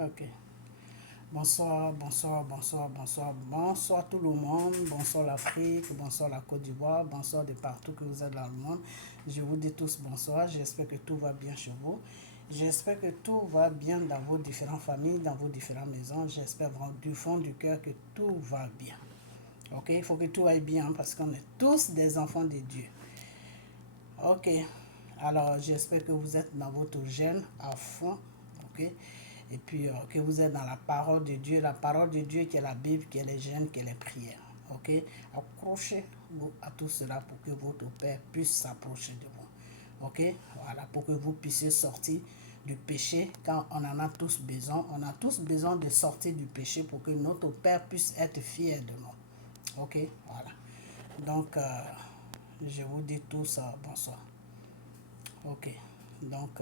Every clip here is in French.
Ok. Bonsoir, bonsoir, bonsoir, bonsoir, bonsoir tout le monde, bonsoir l'Afrique, bonsoir la Côte d'Ivoire, bonsoir de partout que vous êtes dans le monde. Je vous dis tous bonsoir, j'espère que tout va bien chez vous. J'espère que tout va bien dans vos différentes familles, dans vos différentes maisons. J'espère vraiment du fond du cœur que tout va bien. Ok, il faut que tout aille bien parce qu'on est tous des enfants de Dieu. Ok, alors j'espère que vous êtes dans votre gêne à fond, ok, et puis que vous êtes dans la parole de Dieu qui est la Bible, qui est les gênes, qui est les prières, ok. Accrochez-vous à tout cela pour que votre Père puisse s'approcher de vous, ok, voilà, pour que vous puissiez sortir du péché quand on en a tous besoin. On a tous besoin de sortir du péché pour que notre Père puisse être fier de nous, ok, voilà. Donc, je vous dis tous bonsoir. Ok, donc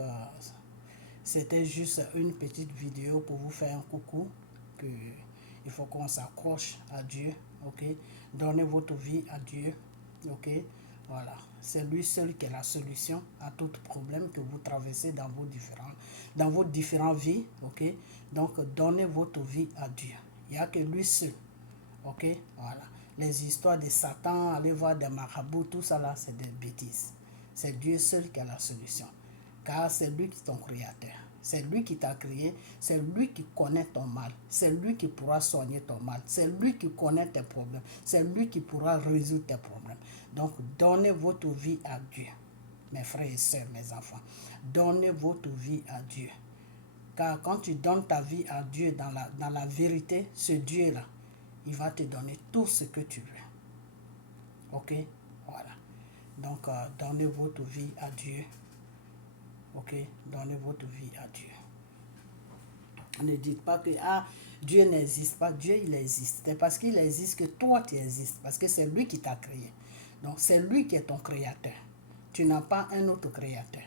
c'était juste une petite vidéo pour vous faire un coucou, que il faut qu'on s'accroche à Dieu, ok, donnez votre vie à Dieu, ok, voilà, c'est lui seul qui est la solution à tout problème que vous traversez dans vos différentes vies, ok, donc donnez votre vie à Dieu, il n'y a que lui seul, ok, voilà, les histoires de Satan, aller voir des marabouts, tout ça là, c'est des bêtises, c'est Dieu seul qui a la solution. Car c'est lui qui est ton créateur. C'est lui qui t'a créé. C'est lui qui connaît ton mal. C'est lui qui pourra soigner ton mal. C'est lui qui connaît tes problèmes. C'est lui qui pourra résoudre tes problèmes. Donc, donnez votre vie à Dieu. Mes frères et sœurs, mes enfants. Donnez votre vie à Dieu. Car quand tu donnes ta vie à Dieu dans la vérité, ce Dieu-là, il va te donner tout ce que tu veux. Ok? Voilà. Donc, donnez votre vie à Dieu. Ok, donnez votre vie à Dieu. Ne dites pas que Dieu n'existe pas. Dieu, il existe. C'est parce qu'il existe que toi, tu existes. Parce que c'est lui qui t'a créé. Donc, c'est lui qui est ton créateur. Tu n'as pas un autre créateur.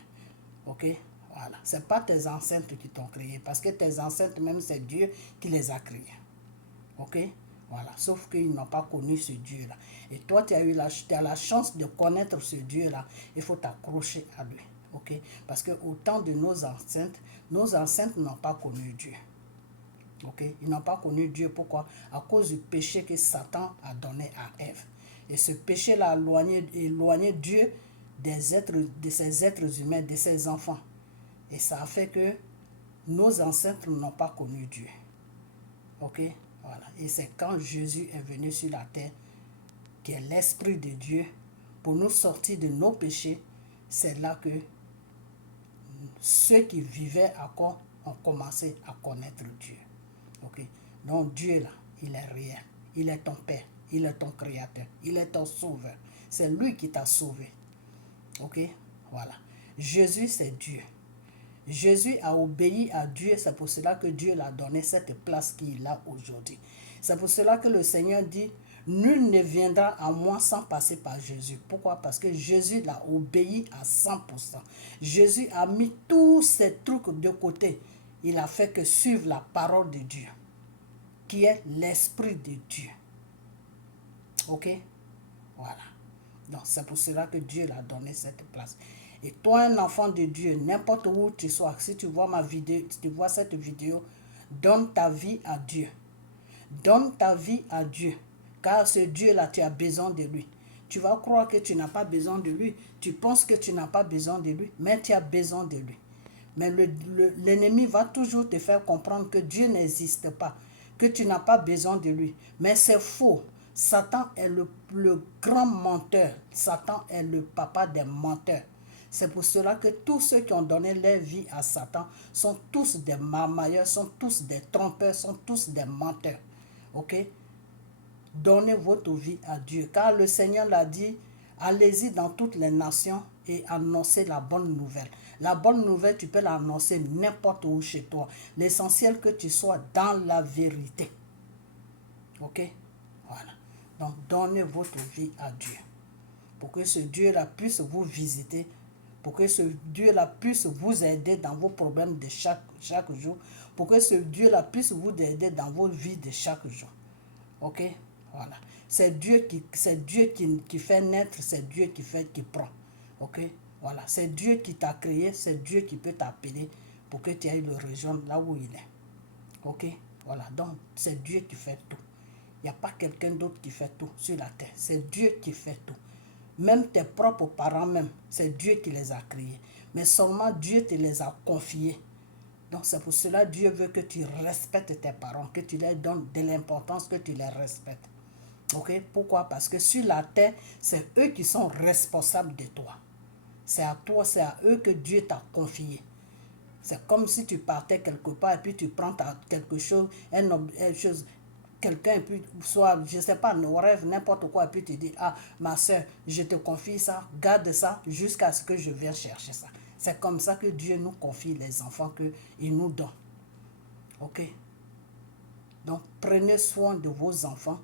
Ok, voilà. Ce n'est pas tes ancêtres qui t'ont créé. Parce que tes ancêtres, même, c'est Dieu qui les a créés. Ok, voilà. Sauf qu'ils n'ont pas connu ce Dieu-là. Et toi, tu as la chance de connaître ce Dieu-là. Il faut t'accrocher à lui. Ok, parce que au temps de nos ancêtres n'ont pas connu Dieu. Ok, ils n'ont pas connu Dieu. Pourquoi? À cause du péché que Satan a donné à Ève. Et ce péché-là a éloigné Dieu de ses êtres humains, de ses enfants. Et ça a fait que nos ancêtres n'ont pas connu Dieu. Ok, voilà. Et c'est quand Jésus est venu sur la terre, qui est l'Esprit de Dieu, pour nous sortir de nos péchés, c'est là que ceux qui vivaient encore ont commencé à connaître Dieu. Ok, donc Dieu là, il est réel. Il est ton Père, il est ton Créateur, il est ton Sauveur. C'est lui qui t'a sauvé. Ok, voilà. Jésus, c'est Dieu. Jésus a obéi à Dieu, c'est pour cela que Dieu l'a donné cette place qu'il a aujourd'hui. C'est pour cela que le Seigneur dit, nul ne viendra à moi sans passer par Jésus. Pourquoi? Parce que Jésus l'a obéi à 100%. Jésus a mis tous ces trucs de côté. Il a fait que suivre la parole de Dieu, qui est l'Esprit de Dieu. Ok? Voilà. Donc c'est pour cela que Dieu l'a donné cette place. Et toi, un enfant de Dieu, n'importe où tu sois, si tu vois ma vidéo, si tu vois cette vidéo, donne ta vie à Dieu. Donne ta vie à Dieu. Car ce Dieu-là, tu as besoin de lui. Tu vas croire que tu n'as pas besoin de lui. Tu penses que tu n'as pas besoin de lui, mais tu as besoin de lui. Mais l'ennemi va toujours te faire comprendre que Dieu n'existe pas, que tu n'as pas besoin de lui. Mais c'est faux. Satan est le grand menteur. Satan est le papa des menteurs. C'est pour cela que tous ceux qui ont donné leur vie à Satan sont tous des marmailleurs, sont tous des trompeurs, sont tous des menteurs. Ok? Donnez votre vie à Dieu. Car le Seigneur l'a dit, allez-y dans toutes les nations et annoncez la bonne nouvelle. La bonne nouvelle, tu peux l'annoncer n'importe où chez toi. L'essentiel que tu sois dans la vérité. Ok? Voilà. Donc, donnez votre vie à Dieu. Pour que ce Dieu-là puisse vous visiter. Pour que ce Dieu-là puisse vous aider dans vos problèmes de chaque jour. Pour que ce Dieu-là puisse vous aider dans vos vies de chaque jour. Ok? Voilà. C'est Dieu qui fait naître, c'est Dieu qui prend. Ok? Voilà. C'est Dieu qui t'a créé, c'est Dieu qui peut t'appeler pour que tu ailles le rejoindre là où il est. Ok? Voilà, donc c'est Dieu qui fait tout. Il n'y a pas quelqu'un d'autre qui fait tout sur la terre. C'est Dieu qui fait tout. Même tes propres parents même, c'est Dieu qui les a créés. Mais seulement Dieu te les a confiés. Donc c'est pour cela que Dieu veut que tu respectes tes parents, que tu leur donnes de l'importance, que tu les respectes. Ok? Pourquoi? Parce que sur la terre, c'est eux qui sont responsables de toi. C'est à toi, c'est à eux que Dieu t'a confié. C'est comme si tu partais quelque part et puis tu prends quelque chose, une chose, quelqu'un, et puis soit, je ne sais pas, nos rêves, n'importe quoi, et puis tu dis, ah, ma soeur, je te confie ça, garde ça jusqu'à ce que je vienne chercher ça. C'est comme ça que Dieu nous confie les enfants qu'il nous donne. Ok? Donc, prenez soin de vos enfants.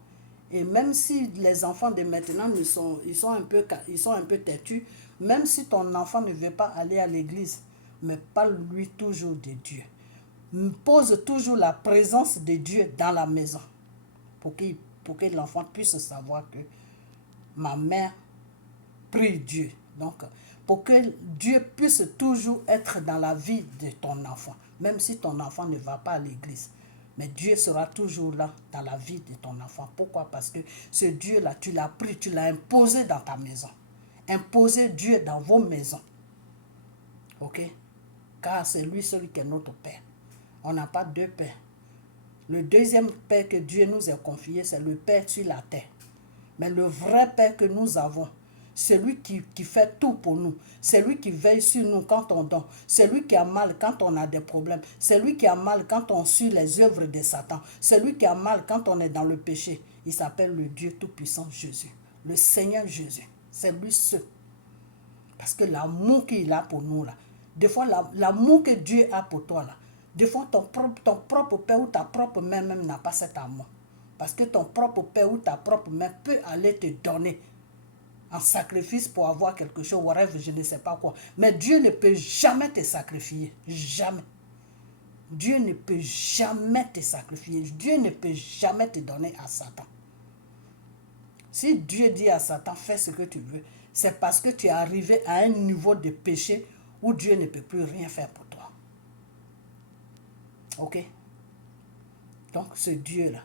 Et même si les enfants de maintenant ils sont un peu têtus, même si ton enfant ne veut pas aller à l'église, mais parle-lui toujours de Dieu. Pose toujours la présence de Dieu dans la maison pour que l'enfant puisse savoir que ma mère prie Dieu. Donc, pour que Dieu puisse toujours être dans la vie de ton enfant, même si ton enfant ne va pas à l'église. Mais Dieu sera toujours là dans la vie de ton enfant. Pourquoi? Parce que ce Dieu-là, tu l'as pris, tu l'as imposé dans ta maison. Imposez Dieu dans vos maisons. Ok? Car c'est lui celui qui est notre Père. On n'a pas deux pères. Le deuxième Père que Dieu nous a confié, c'est le Père sur la terre. Mais le vrai Père que nous avons, c'est lui qui fait tout pour nous. C'est lui qui veille sur nous quand on dort. C'est lui qui a mal quand on a des problèmes. C'est lui qui a mal quand on suit les œuvres de Satan. C'est lui qui a mal quand on est dans le péché. Il s'appelle le Dieu Tout-Puissant Jésus. Le Seigneur Jésus. C'est lui seul. Parce que l'amour qu'il a pour nous, là, des fois, l'amour que Dieu a pour toi, là, des fois, ton propre père ou ta propre mère même n'a pas cet amour. Parce que ton propre père ou ta propre mère peut aller te donner en sacrifice pour avoir quelque chose, ou rêve, je ne sais pas quoi. Mais Dieu ne peut jamais te sacrifier. Jamais. Dieu ne peut jamais te sacrifier. Dieu ne peut jamais te donner à Satan. Si Dieu dit à Satan, fais ce que tu veux, c'est parce que tu es arrivé à un niveau de péché où Dieu ne peut plus rien faire pour toi. Ok? Donc ce Dieu-là,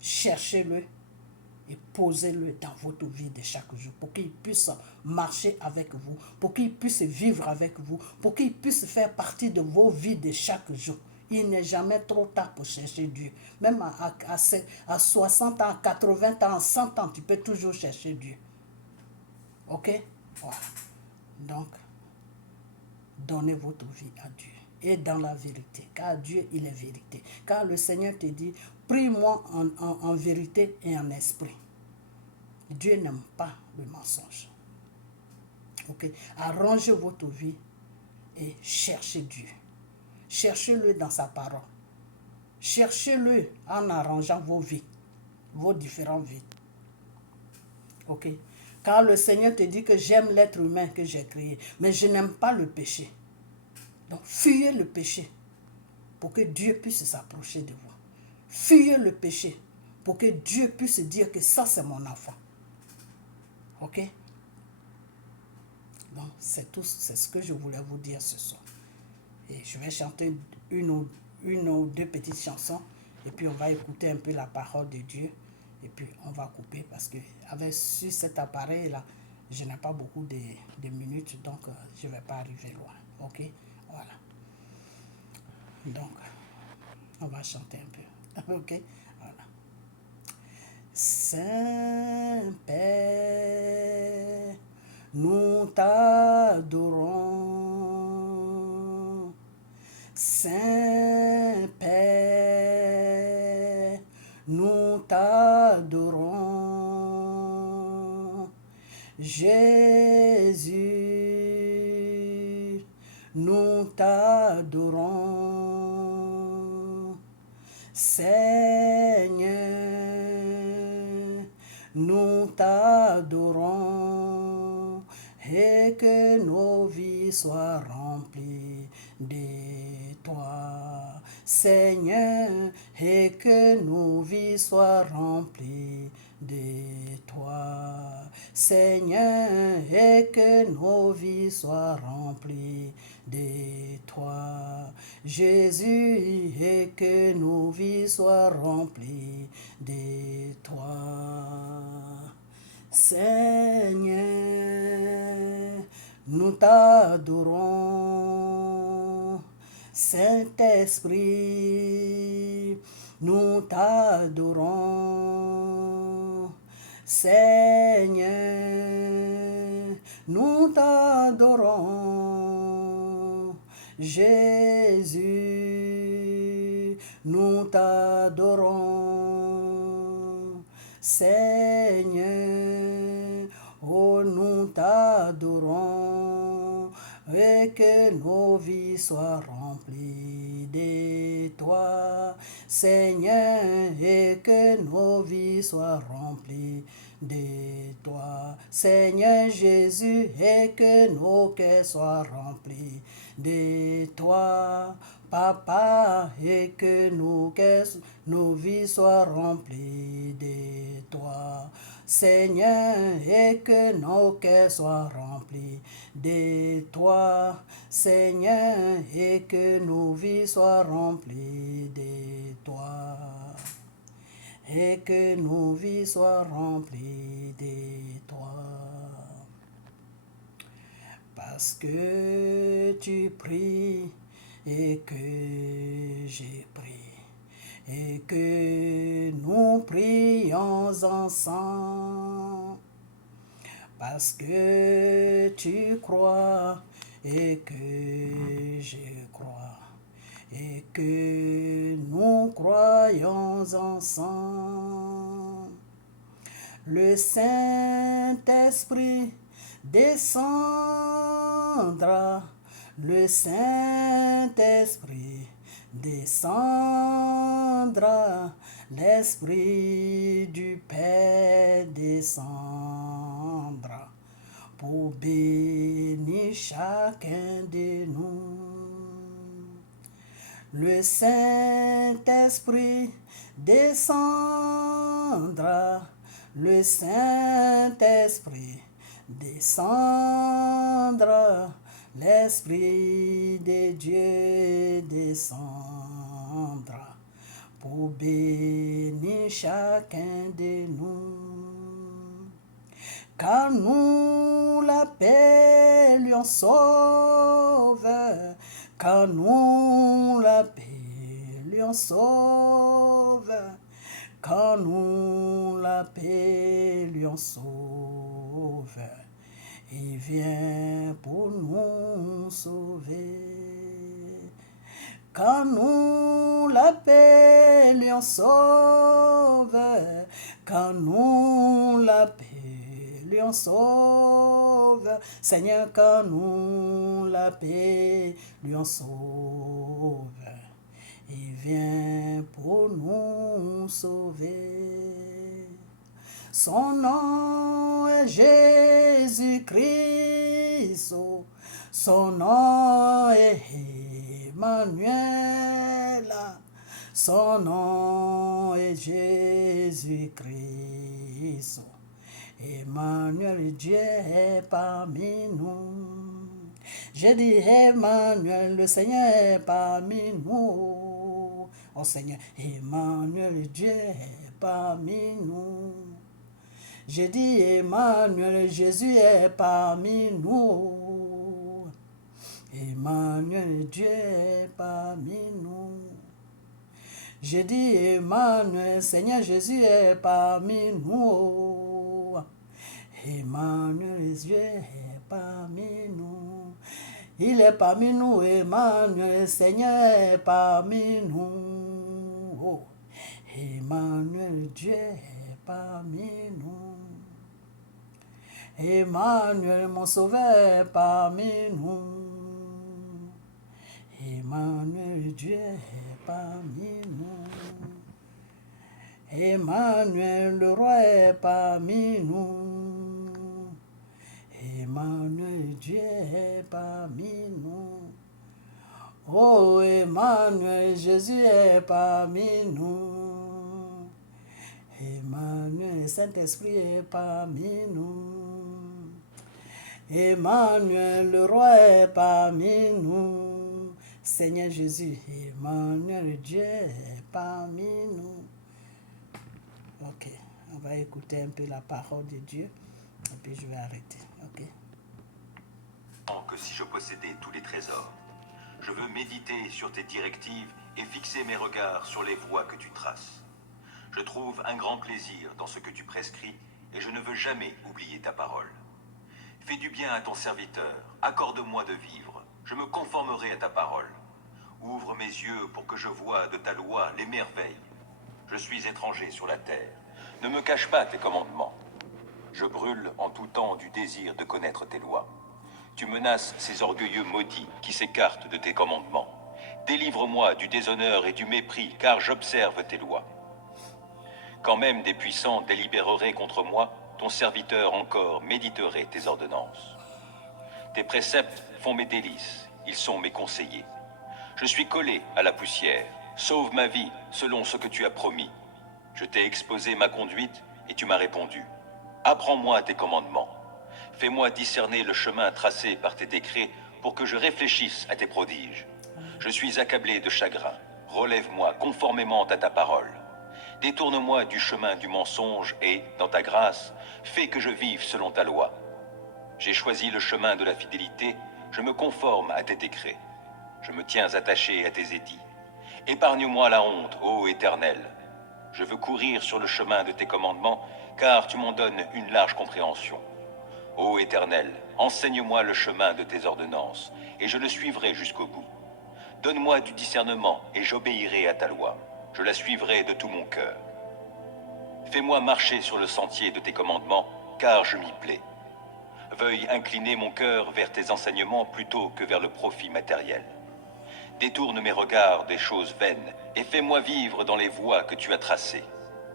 cherchez-le et posez-le dans votre vie de chaque jour pour qu'il puisse marcher avec vous, pour qu'il puisse vivre avec vous, pour qu'il puisse faire partie de vos vies de chaque jour. Il n'est jamais trop tard pour chercher Dieu. Même à 60 ans, 80 ans, 100 ans, tu peux toujours chercher Dieu. Ok? Voilà. Donc, donnez votre vie à Dieu. Et dans la vérité. Car Dieu, il est vérité. Car le Seigneur te dit, prie-moi en vérité et en esprit. Dieu n'aime pas le mensonge. Ok? Arrangez votre vie et cherchez Dieu. Cherchez-le dans sa parole. Cherchez-le en arrangeant vos vies, vos différentes vies. Ok? Car le Seigneur te dit que j'aime l'être humain que j'ai créé, mais je n'aime pas le péché. Donc, fuyez le péché pour que Dieu puisse s'approcher de vous. Fuyez le péché pour que Dieu puisse dire que ça, c'est mon enfant. Ok? Donc, c'est tout, c'est ce que je voulais vous dire ce soir. Et je vais chanter une ou deux petites chansons et puis on va écouter un peu la parole de Dieu et puis on va couper parce que sur cet appareil là, je n'ai pas beaucoup de minutes donc je ne vais pas arriver loin. Ok? Voilà. Donc, on va chanter un peu. Ok? Voilà. Saint-Père, nous t'adorons. Saint-Père, nous t'adorons. Jésus, nous t'adorons. Seigneur, nous t'adorons et que nos vies soient remplies de toi. Seigneur, et que nos vies soient remplies de toi. Seigneur, et que nos vies soient remplies de toi. Jésus, et que nos vies soient remplies de toi. Seigneur, nous t'adorons. Saint-Esprit, nous t'adorons. Seigneur, nous t'adorons. Jésus, nous t'adorons. Seigneur, oh nous t'adorons, et que nos vies soient remplies de toi. Seigneur, et que nos vies soient remplies de toi. Seigneur Jésus, et que nos cœurs soient remplis de toi. Papa, et que nos vies soient remplies de toi. Seigneur, et que nos cœurs soient remplis de toi. Seigneur, et que nos vies soient remplies de toi. Et que nos vies soient remplies de toi. Parce que tu pries et que j'ai prié et que nous prions ensemble. Parce que tu crois et que je crois et que nous croyons ensemble. Le Saint-Esprit descendra, le Saint-Esprit descendra, l'Esprit du Père descendra pour bénir chacun de nous. Le Saint-Esprit descendra, le Saint-Esprit descendra, l'Esprit de Dieu descendra pour bénir chacun de nous. Car nous l'appelions Sauveur, car nous l'appelions Sauveur, car nous l'appelions Sauveur. Il vient pour nous sauver. Quand nous l'appelions Sauveur, quand nous l'appelions Sauveur, Seigneur, quand nous l'appelions Sauveur, il vient pour nous sauver. Son nom est Jésus-Christ, son nom est Emmanuel, son nom est Jésus-Christ. Emmanuel, Dieu est parmi nous. J'ai dit Emmanuel, le Seigneur est parmi nous. Oh Seigneur, Emmanuel, Dieu est parmi nous. J'ai dit Emmanuel, Jésus est parmi nous. Emmanuel, Dieu est parmi nous. J'ai dit Emmanuel, Seigneur Jésus est parmi nous. Emmanuel, Dieu est parmi nous. Il est parmi nous, Emmanuel, Seigneur est parmi nous. Oh. Emmanuel, Dieu est parmi nous. Emmanuel, mon sauveur est parmi nous. Emmanuel, Dieu est parmi nous. Emmanuel, le roi est parmi nous. Emmanuel, Dieu est parmi nous. Oh, Emmanuel, Jésus est parmi nous. Emmanuel, Saint-Esprit est parmi nous. Emmanuel, le roi est parmi nous. Seigneur Jésus, Emmanuel, Dieu est parmi nous. Ok, on va écouter un peu la parole de Dieu et puis je vais arrêter. Ok. Que si je possédais tous les trésors, je veux méditer sur tes directives et fixer mes regards sur les voies que tu traces. Je trouve un grand plaisir dans ce que tu prescris et je ne veux jamais oublier ta parole. Fais du bien à ton serviteur, accorde-moi de vivre, je me conformerai à ta parole. Ouvre mes yeux pour que je voie de ta loi les merveilles. Je suis étranger sur la terre, ne me cache pas tes commandements. Je brûle en tout temps du désir de connaître tes lois. Tu menaces ces orgueilleux maudits qui s'écartent de tes commandements. Délivre-moi du déshonneur et du mépris, car j'observe tes lois. Quand même des puissants délibéreraient contre moi, ton serviteur encore méditerait tes ordonnances. Tes préceptes font mes délices, ils sont mes conseillers. Je suis collé à la poussière, sauve ma vie selon ce que tu as promis. Je t'ai exposé ma conduite et tu m'as répondu. Apprends-moi tes commandements. Fais-moi discerner le chemin tracé par tes décrets pour que je réfléchisse à tes prodiges. Je suis accablé de chagrin. Relève-moi conformément à ta parole. Détourne-moi du chemin du mensonge et, dans ta grâce, fais que je vive selon ta loi. J'ai choisi le chemin de la fidélité, je me conforme à tes décrets. Je me tiens attaché à tes édits. Épargne-moi la honte, ô Éternel. Je veux courir sur le chemin de tes commandements, car tu m'en donnes une large compréhension. Ô Éternel, enseigne-moi le chemin de tes ordonnances, et je le suivrai jusqu'au bout. Donne-moi du discernement, et j'obéirai à ta loi. Je la suivrai de tout mon cœur. Fais-moi marcher sur le sentier de tes commandements, car je m'y plais. Veuille incliner mon cœur vers tes enseignements plutôt que vers le profit matériel. Détourne mes regards des choses vaines, et fais-moi vivre dans les voies que tu as tracées.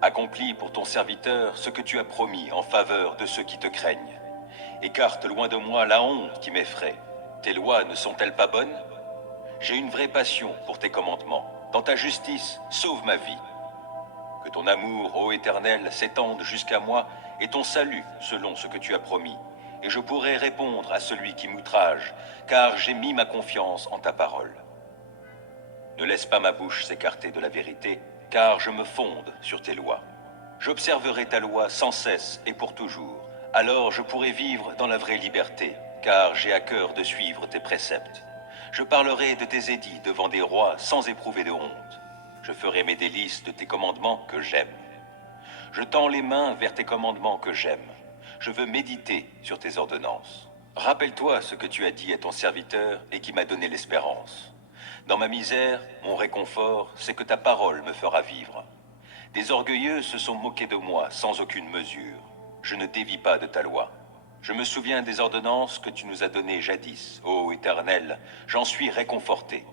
Accomplis pour ton serviteur ce que tu as promis en faveur de ceux qui te craignent. Écarte loin de moi la honte qui m'effraie. Tes lois ne sont-elles pas bonnes? J'ai une vraie passion pour tes commandements. Dans ta justice, sauve ma vie. Que ton amour, ô Éternel, s'étende jusqu'à moi et ton salut selon ce que tu as promis. Et je pourrai répondre à celui qui m'outrage, car j'ai mis ma confiance en ta parole. Ne laisse pas ma bouche s'écarter de la vérité, car je me fonde sur tes lois. J'observerai ta loi sans cesse et pour toujours. Alors je pourrai vivre dans la vraie liberté, car j'ai à cœur de suivre tes préceptes. Je parlerai de tes édits devant des rois sans éprouver de honte. Je ferai mes délices de tes commandements que j'aime. Je tends les mains vers tes commandements que j'aime. Je veux méditer sur tes ordonnances. Rappelle-toi ce que tu as dit à ton serviteur et qui m'a donné l'espérance. Dans ma misère, mon réconfort, c'est que ta parole me fera vivre. Des orgueilleux se sont moqués de moi sans aucune mesure. Je ne dévie pas de ta loi. Je me souviens des ordonnances que tu nous as données jadis. Ô Éternel, j'en suis réconforté.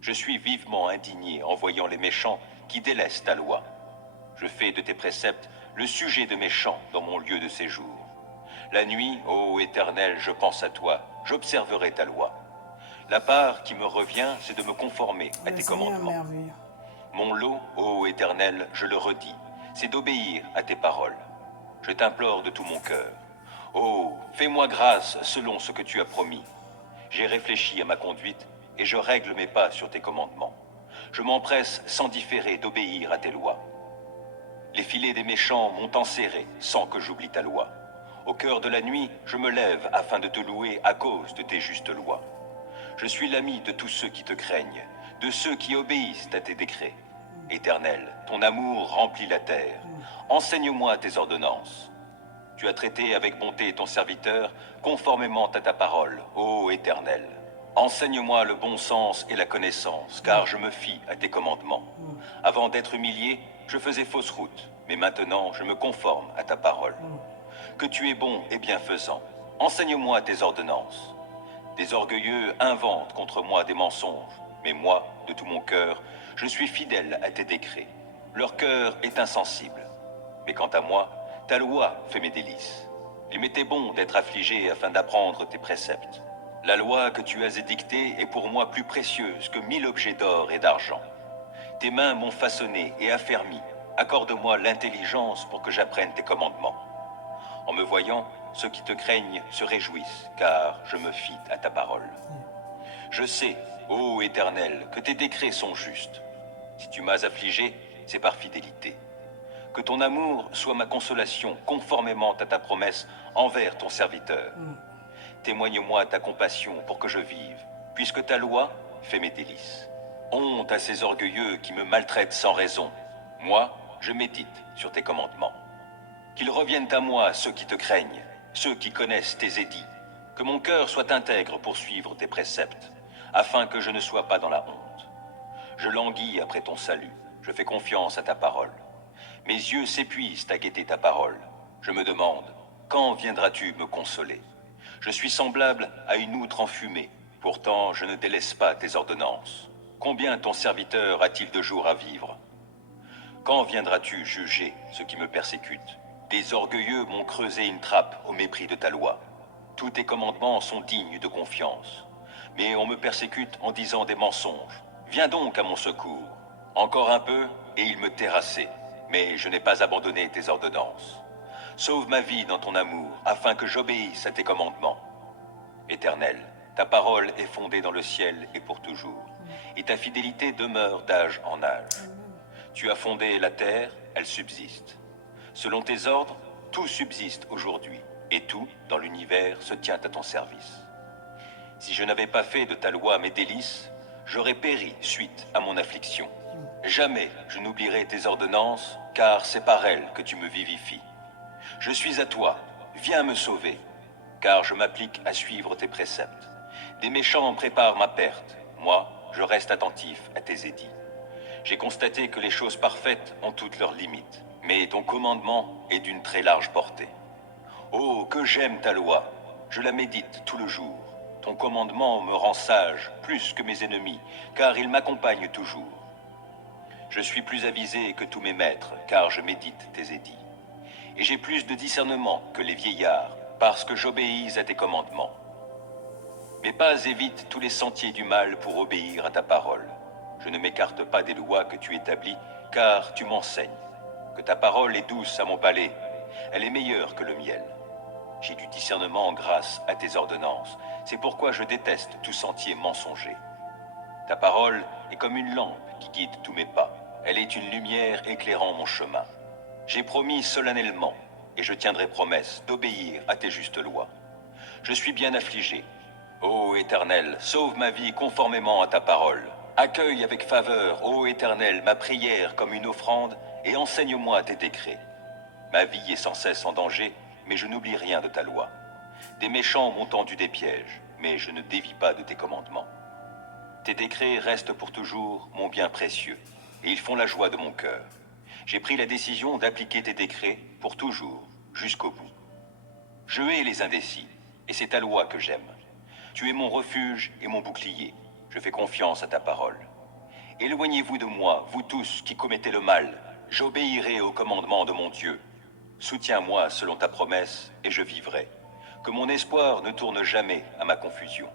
Je suis vivement indigné en voyant les méchants qui délaissent ta loi. Je fais de tes préceptes le sujet de mes chants dans mon lieu de séjour. La nuit, ô Éternel, je pense à toi, j'observerai ta loi. La part qui me revient, c'est de me conformer à Le tes Seigneur est commandements. merveilleux. Mon lot, ô Éternel, je le redis, c'est d'obéir à tes paroles. Je t'implore de tout mon cœur. Oh, fais-moi grâce selon ce que tu as promis. J'ai réfléchi à ma conduite et je règle mes pas sur tes commandements. Je m'empresse sans différer d'obéir à tes lois. Les filets des méchants m'ont enserré sans que j'oublie ta loi. Au cœur de la nuit, je me lève afin de te louer à cause de tes justes lois. Je suis l'ami de tous ceux qui te craignent, de ceux qui obéissent à tes décrets. Éternel, ton amour remplit la terre. Enseigne-moi tes ordonnances. Tu as traité avec bonté ton serviteur, conformément à ta parole, ô Éternel. Enseigne-moi le bon sens et la connaissance, car je me fie à tes commandements. Avant d'être humilié, je faisais fausse route, mais maintenant je me conforme à ta parole. Que tu es bon et bienfaisant. Enseigne-moi tes ordonnances. Des orgueilleux inventent contre moi des mensonges, mais moi, de tout mon cœur, je suis fidèle à tes décrets. Leur cœur est insensible. Mais quant à moi, ta loi fait mes délices. Il m'était bon d'être affligé afin d'apprendre tes préceptes. La loi que tu as édictée est pour moi plus précieuse que 1000 objets d'or et d'argent. Tes mains m'ont façonné et affermi. Accorde-moi l'intelligence pour que j'apprenne tes commandements. En me voyant, ceux qui te craignent se réjouissent, car je me fie à ta parole. Je sais, ô Éternel, que tes décrets sont justes. Si tu m'as affligé, c'est par fidélité. Que ton amour soit ma consolation conformément à ta promesse envers ton serviteur. Témoigne-moi ta compassion pour que je vive, puisque ta loi fait mes délices. Honte à ces orgueilleux qui me maltraitent sans raison. Moi, je médite sur tes commandements. Qu'ils reviennent à moi ceux qui te craignent, ceux qui connaissent tes édits. Que mon cœur soit intègre pour suivre tes préceptes, afin que je ne sois pas dans la honte. Je languis après ton salut, je fais confiance à ta parole. Mes yeux s'épuisent à guetter ta parole. Je me demande, quand viendras-tu me consoler? Je suis semblable à une outre enfumée, pourtant je ne délaisse pas tes ordonnances. Combien ton serviteur a-t-il de jours à vivre? Quand viendras-tu juger ceux qui me persécutent? Des orgueilleux m'ont creusé une trappe au mépris de ta loi. Tous tes commandements sont dignes de confiance. Mais on me persécute en disant des mensonges. Viens donc à mon secours. Encore un peu, et il me terrassait. Mais je n'ai pas abandonné tes ordonnances. Sauve ma vie dans ton amour, afin que j'obéisse à tes commandements. Éternel, ta parole est fondée dans le ciel et pour toujours, et ta fidélité demeure d'âge en âge. Tu as fondé la terre, elle subsiste. Selon tes ordres, tout subsiste aujourd'hui, et tout, dans l'univers, se tient à ton service. Si je n'avais pas fait de ta loi mes délices, j'aurais péri suite à mon affliction. Jamais je n'oublierai tes ordonnances, car c'est par elles que tu me vivifies. Je suis à toi, viens me sauver, car je m'applique à suivre tes préceptes. Des méchants préparent ma perte, moi, je reste attentif à tes édits. J'ai constaté que les choses parfaites ont toutes leurs limites, mais ton commandement est d'une très large portée. Oh, que j'aime ta loi, je la médite tout le jour. Ton commandement me rend sage plus que mes ennemis, car il m'accompagne toujours. Je suis plus avisé que tous mes maîtres, car je médite tes édits. Et j'ai plus de discernement que les vieillards, parce que j'obéis à tes commandements. Mes pas évitent tous les sentiers du mal pour obéir à ta parole. Je ne m'écarte pas des lois que tu établis, car tu m'enseignes. Que ta parole est douce à mon palais, elle est meilleure que le miel. J'ai du discernement grâce à tes ordonnances, c'est pourquoi je déteste tout sentier mensonger. Ta parole est comme une lampe qui guide tous mes pas, elle est une lumière éclairant mon chemin. J'ai promis solennellement, et je tiendrai promesse, d'obéir à tes justes lois. Je suis bien affligé. Ô Éternel, sauve ma vie conformément à ta parole. Accueille avec faveur, ô Éternel, ma prière comme une offrande, et enseigne-moi tes décrets. Ma vie est sans cesse en danger, mais je n'oublie rien de ta loi. Des méchants m'ont tendu des pièges, mais je ne dévie pas de tes commandements. Tes décrets restent pour toujours mon bien précieux, et ils font la joie de mon cœur. J'ai pris la décision d'appliquer tes décrets pour toujours, jusqu'au bout. Je hais les indécis, et c'est ta loi que j'aime. Tu es mon refuge et mon bouclier. Je fais confiance à ta parole. Éloignez-vous de moi, vous tous qui commettez le mal. J'obéirai au commandement de mon Dieu. Soutiens-moi selon ta promesse, et je vivrai. Que mon espoir ne tourne jamais à ma confusion.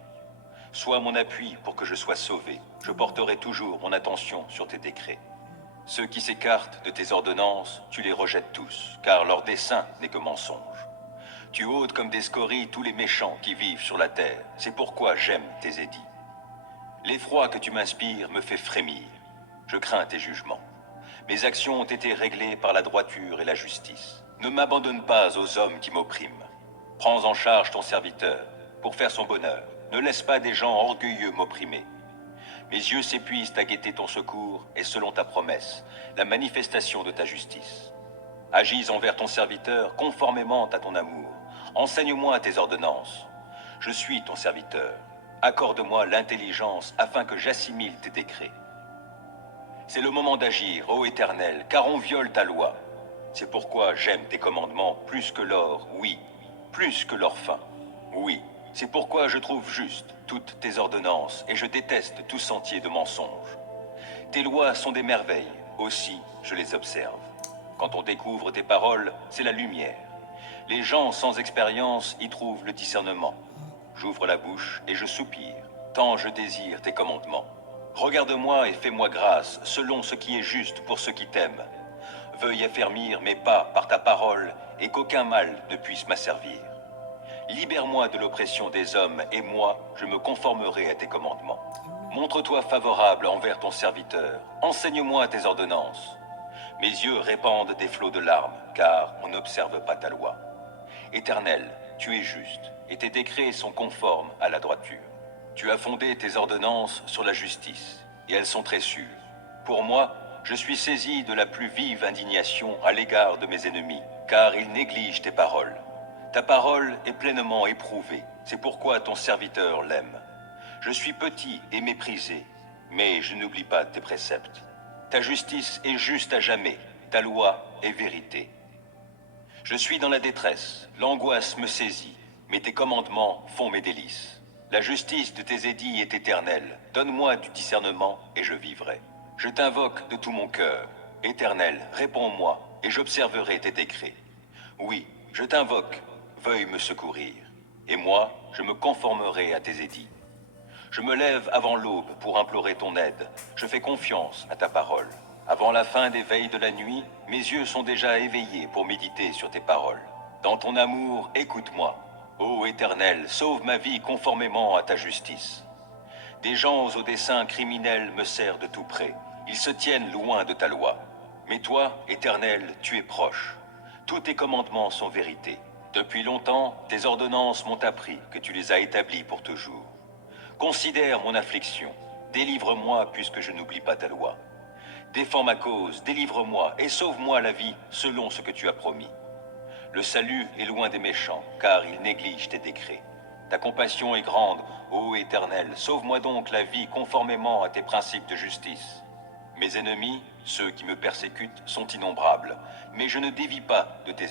Sois mon appui pour que je sois sauvé. Je porterai toujours mon attention sur tes décrets. Ceux qui s'écartent de tes ordonnances, tu les rejettes tous, car leur dessein n'est que mensonge. Tu ôtes comme des scories tous les méchants qui vivent sur la terre. C'est pourquoi j'aime tes édits. L'effroi que tu m'inspires me fait frémir. Je crains tes jugements. Mes actions ont été réglées par la droiture et la justice. Ne m'abandonne pas aux hommes qui m'oppriment. Prends en charge ton serviteur pour faire son bonheur. Ne laisse pas des gens orgueilleux m'opprimer. Mes yeux s'épuisent à guetter ton secours et selon ta promesse, la manifestation de ta justice. Agis envers ton serviteur conformément à ton amour. Enseigne-moi tes ordonnances. Je suis ton serviteur. Accorde-moi l'intelligence afin que j'assimile tes décrets. C'est le moment d'agir, ô Éternel, car on viole ta loi. C'est pourquoi j'aime tes commandements plus que l'or, oui, plus que l'or fin. Oui, c'est pourquoi je trouve juste toutes tes ordonnances et je déteste tout sentier de mensonge. Tes lois sont des merveilles, aussi je les observe. Quand on découvre tes paroles, c'est la lumière. Les gens sans expérience y trouvent le discernement. J'ouvre la bouche et je soupire, tant je désire tes commandements. Regarde-moi et fais-moi grâce, selon ce qui est juste pour ceux qui t'aiment. Veuille affermir mes pas par ta parole et qu'aucun mal ne puisse m'asservir. Libère-moi de l'oppression des hommes, et moi, je me conformerai à tes commandements. Montre-toi favorable envers ton serviteur. Enseigne-moi tes ordonnances. Mes yeux répandent des flots de larmes, car on n'observe pas ta loi. Éternel, tu es juste, et tes décrets sont conformes à la droiture. Tu as fondé tes ordonnances sur la justice, et elles sont très sûres. Pour moi, je suis saisi de la plus vive indignation à l'égard de mes ennemis, car ils négligent tes paroles. Ta parole est pleinement éprouvée, c'est pourquoi ton serviteur l'aime. Je suis petit et méprisé, mais je n'oublie pas tes préceptes. Ta justice est juste à jamais, ta loi est vérité. Je suis dans la détresse, l'angoisse me saisit, mais tes commandements font mes délices. La justice de tes édits est éternelle, donne-moi du discernement et je vivrai. Je t'invoque de tout mon cœur. Éternel, réponds-moi et j'observerai tes décrets. Oui, je t'invoque, veuille me secourir. Et moi, je me conformerai à tes édits. Je me lève avant l'aube pour implorer ton aide. Je fais confiance à ta parole. Avant la fin des veilles de la nuit, mes yeux sont déjà éveillés pour méditer sur tes paroles. Dans ton amour, écoute-moi. Ô Éternel, sauve ma vie conformément à ta justice. Des gens aux desseins criminels me serrent de tout près. Ils se tiennent loin de ta loi. Mais toi, Éternel, tu es proche. Tous tes commandements sont vérité. Depuis longtemps, tes ordonnances m'ont appris que tu les as établies pour toujours. Considère mon affliction. Délivre-moi puisque je n'oublie pas ta loi. Défends ma cause, délivre-moi et sauve-moi la vie selon ce que tu as promis. Le salut est loin des méchants, car ils négligent tes décrets. Ta compassion est grande, ô Éternel, sauve-moi donc la vie conformément à tes principes de justice. Mes ennemis, ceux qui me persécutent, sont innombrables, mais je ne dévie pas de tes